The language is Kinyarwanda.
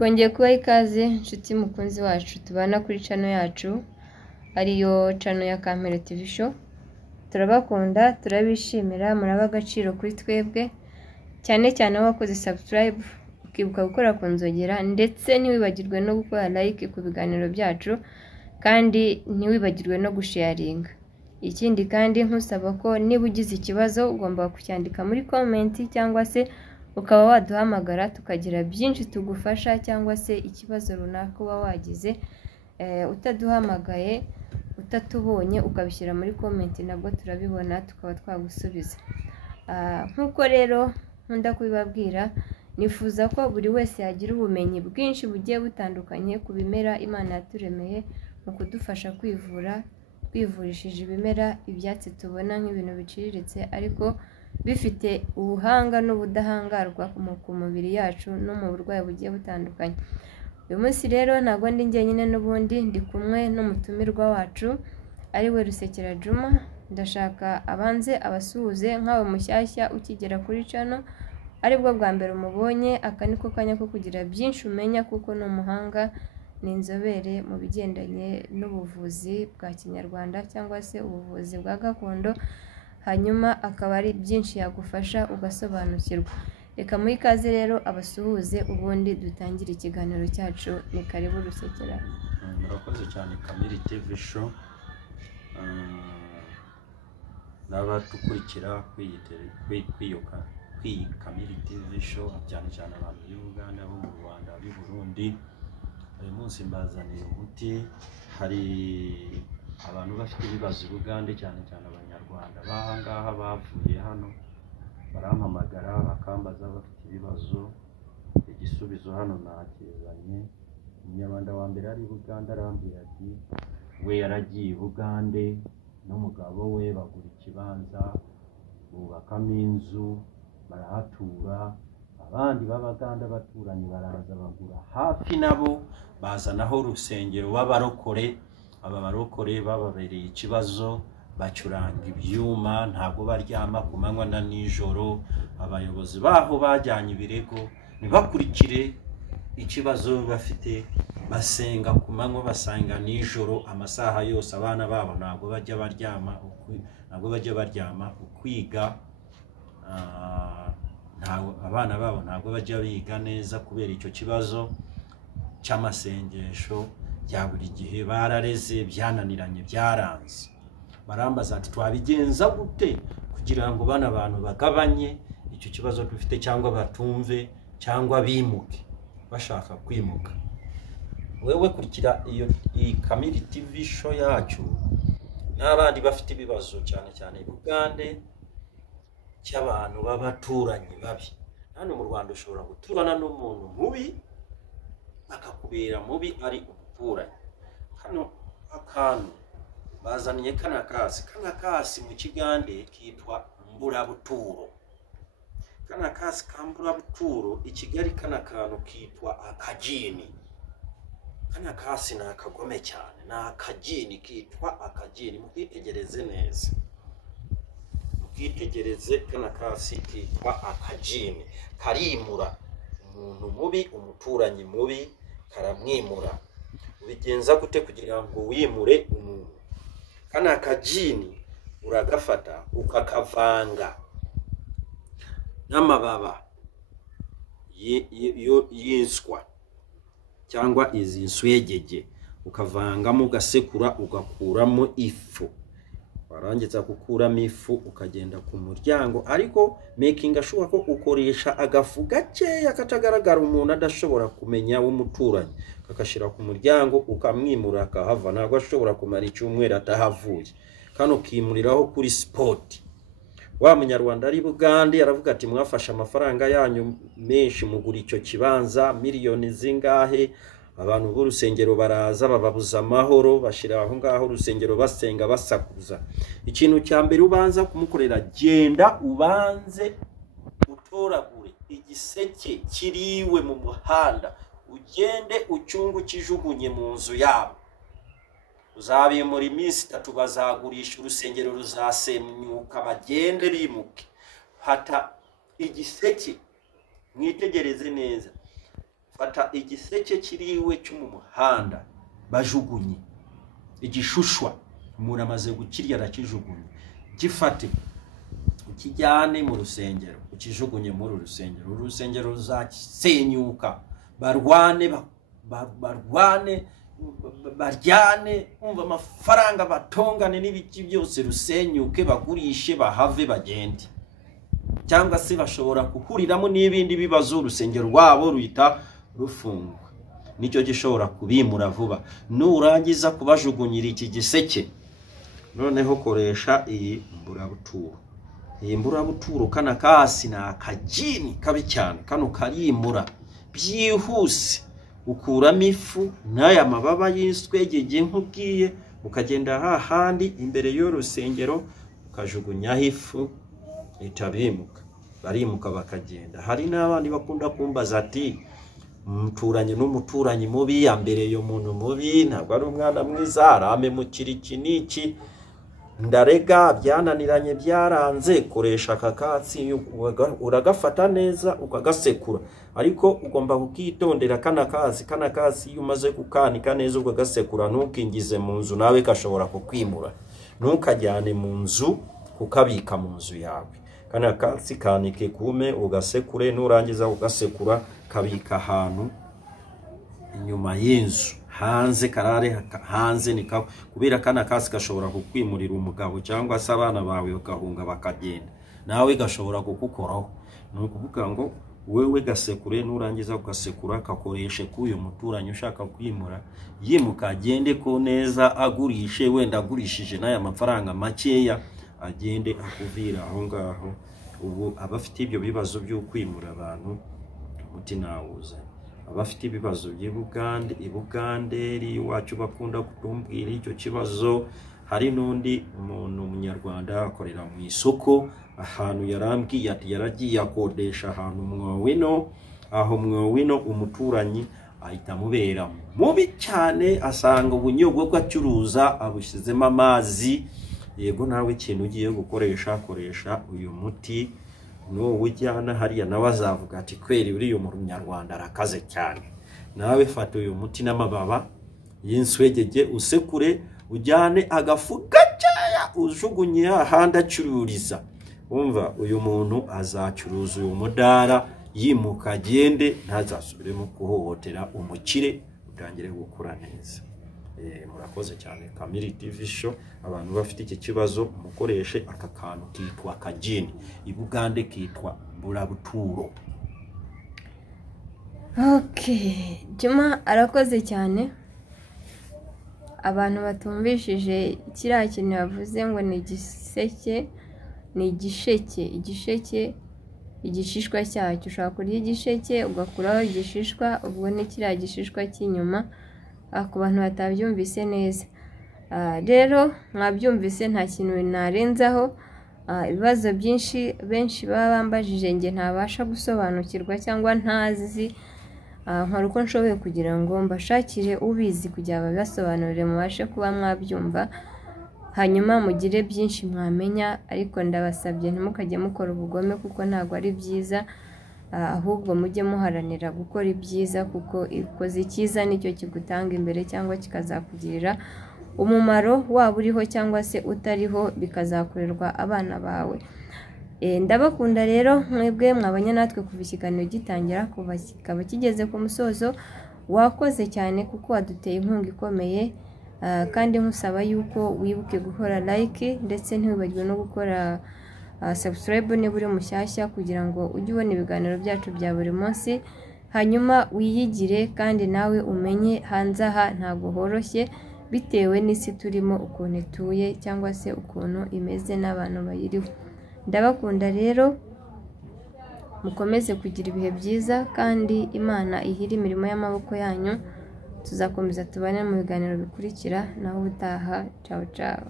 Twongeye kubaha ikaze inshuti mukunzi wacu tubana kuri channel yacu ariyo channel ya Kamere TV Show. Turabakunda, turabishimira, muraba agaciro kuri twebwe. Cyane cyane wakoze subscribe, ukibuka gukora ku nzogera ndetse ntiwibagirwe no gukora like ku biganiro byacu kandi ntiwibagirwe no gusharinga. Ikindi kandi nkusaba ko niba ugize ikibazo ugomba kucyandika muri comment cyangwa se ukaba waduhamagara tukagira byinshi tugufasha, cyangwa se ikibazo runaka uba wagize utaduhamagaye utatubonye ukabishyira muri comment nabwo turabibona tukaba twagusubiza. Nkuko rero nkunda kubibabwira, nifuza ko buri wese yagira ubumenyi bwinshi bugiye butandukanye ku bimera Imana yaturemeye mu kudufasha kwivurishije ibimera, ibyatsi tubona nk'ibintu biciriritse ariko bifite ubuhanga n'ubudahangarwa ku mubiri yacu no mu burwayi bugiye butandukanye. Uyu munsi rero ntabwo ndi njyenyine, n'ubundi ndi kumwe n'umutumirwa wacu ariwe Rusekera Juma. Ndashaka abanze abasuhuze nkawe mushyashya ukigera kuri channel, aribwo bwa mbere umubonye. Aka niko kanya ko kugira byinshi umenya kuko ni umuhanga, ni inzobere mu bigendanye n'ubuvuzi bwa Kinyarwanda cyangwa se ubuvuzi bwa gakondo, hanyuma akaba ari byinshi yagufasha ugasobanukirwa. Reka muhe ikaze rero abasuhuze ubundi dutangire ikiganiro cyacu. Ni karibu Rusekera. Murakoze cyane Kamere TV Show. N'abatukurikira kwiyi Kamere TV Show, cyane cyane abantu b'Uganda, bo mu Rwanda, b'i Burundi. Uyu munsi mbazaniye umuti. Hari abantu bafite ibibazo Uganda, cyane cyane Abanyarwanda bahangaha bavuye hano barampamagara bakambaza bafite ibibazo. Igisubizo hano nakizanye. Umunyarwanda wa mbere ari Uganda arambwira ati we yaragiye Uganda n'umugabo we bagura ikibanza bubakamo inzu barahatura. Abandi b'Abaganda baturanye baraza bagura hafi nabo bazanaho urusengero w'abarokore. Aba barokore bababereye ikibazo, bacuranga ibyuma, ntabwo baryama ku manywa na nijoro. Abayobozi baho bajyanye ibirego nibakurikire ikibazo bafite, basenga ku manywa basanga nijoro amasaha yose. Abana babo ntabwo bajya baryama ukwiga. Abana babo ntabwo bajya biga neza kubera icyo kibazo cy'amasengesho bya buri gihe. Barareze byananiranye, byaranze. Barambaza ati twabigenza gute kugira ngo bana abantu bagabanye icyo kibazo dufite, cyangwa batumve, cyangwa bimuke bashaka kwimuka. Wewe kurikira iyi Kamere TV Show yacu n'abandi bafite ibibazo, cyane cyane Uganda, cy'abantu b'abaturanyi babi. Hano mu Rwanda ushobora guturana n'umuntu mubi akakubera mubi ari umuturanyi. Hano akantu bazaniye kanakasi mu Kigande kitwa mburabuturo. Kanakasi ka mburabuturo i Kigali kanakantu kitwa akajini. Kanakasi ni akagome cyane, ni akajini kitwa akajini. Mukitegereze neza, mukitegereze. Kanakasi kitwa akajini, karimura umuntu mubi, umuturanyi mubi karamwimura. Ubigenza gute kugira ngo wimure umuntu? Kana akajini uragafata ukakavanga n'amababa y'inswa cyangwa izi nswegege, ukavangamo ugasekura ugakuramo ifu. Warangiza gukuramo ifu ukagenda ku muryango, ariko making sure ko ukoresha agafu gakeya katagaragara umuntu adashobora kumenya w'umuturanyi. Kakashira ku muryango ukamwimura akahava. Ntabwo ashobora kumara icyumweru atahavuye. Kano kimuriraho kuri spot. Wa munyarwanda ari Bugande yaravuga ati mwafashe amafaranga yanyu menshi mugura icyo kibanza miliyoni zingahe. Abantu b'urusengero baraza bababuza amahoro, bashira aho ngaho urusengero basenga basakuza. Ikintu cya mbere ubanza kumukorera, genda ubanze utoragure igiseke kiriwe mu muhanda, ugende ucyungu kijugunye mu nzu yabo. Uzabimura iminsi 3 bazagurisha, urusengero ruzasenyuka, bagende bimuke. Hata igiseke mwitegereze neza. fata igiseke kiriwe cyo mu muhanda bajugunye igishushwa umuntu amaze gukirya arakijugunye gifate ukijyane mu rusengero ukijugunye muri urusengero ruzasenyuka barwane baryane umva amafaranga batongane n'ibiki byose rusenyuke bagurishe bahave bagende cyangwa se bashobora kuhuriramo n'ibindi bibazo urusengero rwabo ruhita rufungwa nicyo gishobora kubimura vuba nurangiza kubajugunyira iki giseke noneho koresha iyi mburabuturo kana kasi na akajini kabi cyane kano karimura byihuse ukuramo ifu n'aya mababa y'iswegege nkubwiye ukagenda hahandi imbere y'urusengero ukajugunyaho ifu itabimuka barimuka bakagenda hari n'abandi bakunda kumbaza ati umuturanyi n'umuturanyi mubi yambere yo muntu mubi ntabwo ari umwana mwiza arame mu kiriki niki ndarega byananiranye byaranze koresha akakatsi uragafata neza ukagasekura ariko ugomba kukitondera kana kasi umaze kukanika neza ukagasekura ntukingize mu nzu nawe kashobora kukwimura ntukajyane mu nzu kukabika mu nzu yawe kana kasi kanike kume ugasekure nurangiza ugasekura kabika ahantu inyuma y'inzu hanze karare hanze nikaho kubera kana kasi gashobora kukwimurira umugabo cyangwa se abana bawe bakahunga bakagenda nawe gashobora kukukoraho nukuvuga ngo wewe gasekure nurangiza ugasekura kakoreshe kuyo muturanyi ushaka kwimura yimuka agende ko neza agurishe wenda agurishije n'aya mafaranga makeya agende akuvira aho ngaho ubu abafite ibyo bibazo byo kwimura abantu muti nawuza abafite ibibazo by'Ibugande wacu bakunda kutumbwira icyo kibazo hari nundi umuntu umunyarwanda akorera mu isoko ahantu yarambwiye ati yaragiye akodesha ahantu mwowino umuturanyi ahita mubera mubi cyane asanga ubunyobwo bw'acuruza abushizemo amazi yego nawe ikintu ugiye gukoresha koresha uyu muti no wijyana hariya nawe azavuga ati kweri uri mu Nyarwanda arakaze cyane nawe fata uyu muti n'amababa y'inswegege usekure ujyane agafu gacaya ujugunye ahandi acururiza umva uyu muntu azacuruza uyu mudara yimuka agende ntazasubire mu kuhohotera umukire utangire gukura neza murakoze cyane Kamiri TV show abantu bafite iki kibazo mukoreshe aka kantu kitwa kajini Ibugande kitwa mburabuturo. Juma arakoze cyane abantu batumvishije kiriya kintu yavuze ngo ni igiseke ni igishishwa cyacyo ushaka kurya igisheke ugakuraho igishishwa ubwo ni kiriya gishishwa cy'inyuma ku bantu batabyumvise neza rero mwabyumvise nta kintu narenzaho ibibazo byinshi benshi baba bambajije nge ntabasha gusobanukirwa cyangwa ntazi nkora uko nshoboye kugira ngo mbashakire ubizi kugira babasobanurire mubashe kuba mwabyumva hanyuma mugire byinshi mwamenya ariko ndabasabye ntimukajye mukora ubugome kuko ntabwo ari byiza ahubwo mujye muharanira gukora ibyiza kuko ikoze icyiza nicyo kigutanga imbere cyangwa kikazakugirira umumaro waba uriho cyangwa se utariho bikazakorerwa abana bawe ndabakunda rero mwebwe mwabanye natwe kuva ikiganiro gitangira kuva kikaba kigeze ku musozo wakoze cyane kuko waduteye inkunga ikomeye kandi nkusaba yuko wibuke gukora like ndetse ntiwibagirwe no gukora subscribe niba uri mushyashya kugira ngo ujye ubona ibiganiro byacu bya buri munsi hanyuma wiyigire kandi nawe umenye hanze aha ntabwo horoshye bitewe n'isi turimo ukuntu ituye cyangwa se ukuntu imeze n'abantu bayiriho ndabakunda rero mukomeze kugira ibihe byiza kandi Imana ihira imirimo y'amaboko yanyu tuzakomeza tubane mu biganiro bikurikira naho ubutaha ciao ciao.